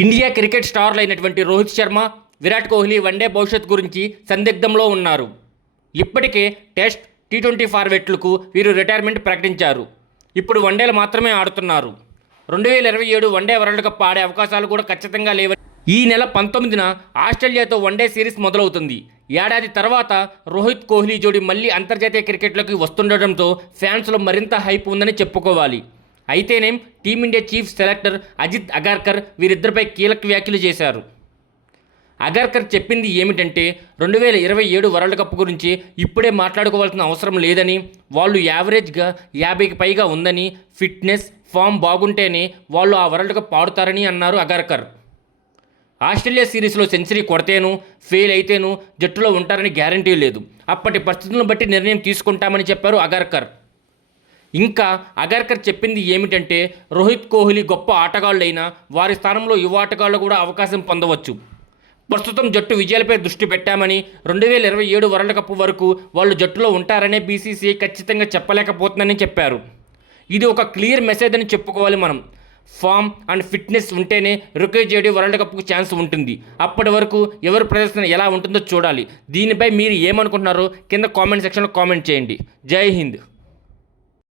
India cricket స్టార్లు అయినటువంటి Rohit Sharma, Virat Kohli one day భవిష్యత్ గురించి సందిగ్ధంలో ఉన్నారు. ఇప్పటికే టెస్ట్, టీ20 ఫార్మాట్లకు వీరు రిటైర్మెంట్ ప్రకటించారు. ఇప్పుడు వన్డేలు మాత్రమే ఆడుతున్నారు. 2027 వన్డే వరల్డ్ కప్ ఆడే అవకాశాలు కూడా ఖచ్చితంగా లేవని ఈ నెల 19న ఆస్ట్రేలియాతో వన్డే సిరీస్ మొదలవుతుంది. ఏడాది తర్వాత రోహిత్ కోహ్లీ జోడీ మళ్ళీ అంతర్జాతీయ క్రికెట్లోకి వస్తుండటంతో ఫ్యాన్స్లో మరింత హైప్ ఉందని చెప్పుకోవాలి. అయితేనేం team India chief selector Ajit Agarkar వీరిద్దరిపై కీలక వ్యాఖ్యలు చేశారు. అగార్కర్ చెప్పింది ఏమిటంటే 2027 వరల్డ్ కప్ గురించి ఇప్పుడే మాట్లాడుకోవాల్సిన అవసరం లేదని, వాళ్ళు యావరేజ్గా 50కి పైగా ఉందని, ఫిట్నెస్, ఫామ్ బాగుంటేనే వాళ్ళు ఆ వరల్డ్ కప్ ఆడుతారని అన్నారు అగార్కర్. ఆస్ట్రేలియా సిరీస్లో సెంచరీ కొడితేనూ ఫెయిల్ అయితేనూ జట్టులో ఉంటారని గ్యారంటీ లేదు. అప్పటి పరిస్థితులను బట్టి నిర్ణయం తీసుకుంటామని చెప్పారు అగార్కర్. ఇంకా అగార్కర్ చెప్పింది ఏమిటంటే రోహిత్ కోహ్లీ గొప్ప ఆటగాళ్ళైనా వారి స్థానంలో యువ ఆటగాళ్ళు కూడా అవకాశం పొందవచ్చు. ప్రస్తుతం జట్టు విజయాలపై దృష్టి పెట్టామని, 2027 వరల్డ్ కప్ వరకు వాళ్ళు జట్టులో ఉంటారనే బీసీసీఐ ఖచ్చితంగా చెప్పలేకపోతుందని చెప్పారు. ఇది ఒక క్లియర్ మెసేజ్ అని చెప్పుకోవాలి మనం. ఫామ్ అండ్ ఫిట్నెస్ ఉంటేనే రుకేజేడి వరల్డ్ కప్కు ఛాన్స్ ఉంటుంది. అప్పటి వరకు ఎవరి ప్రదర్శన ఎలా ఉంటుందో చూడాలి. దీనిపై మీరు ఏమనుకుంటున్నారో కింద కామెంట్ సెక్షన్లో కామెంట్ చేయండి. జై హింద్.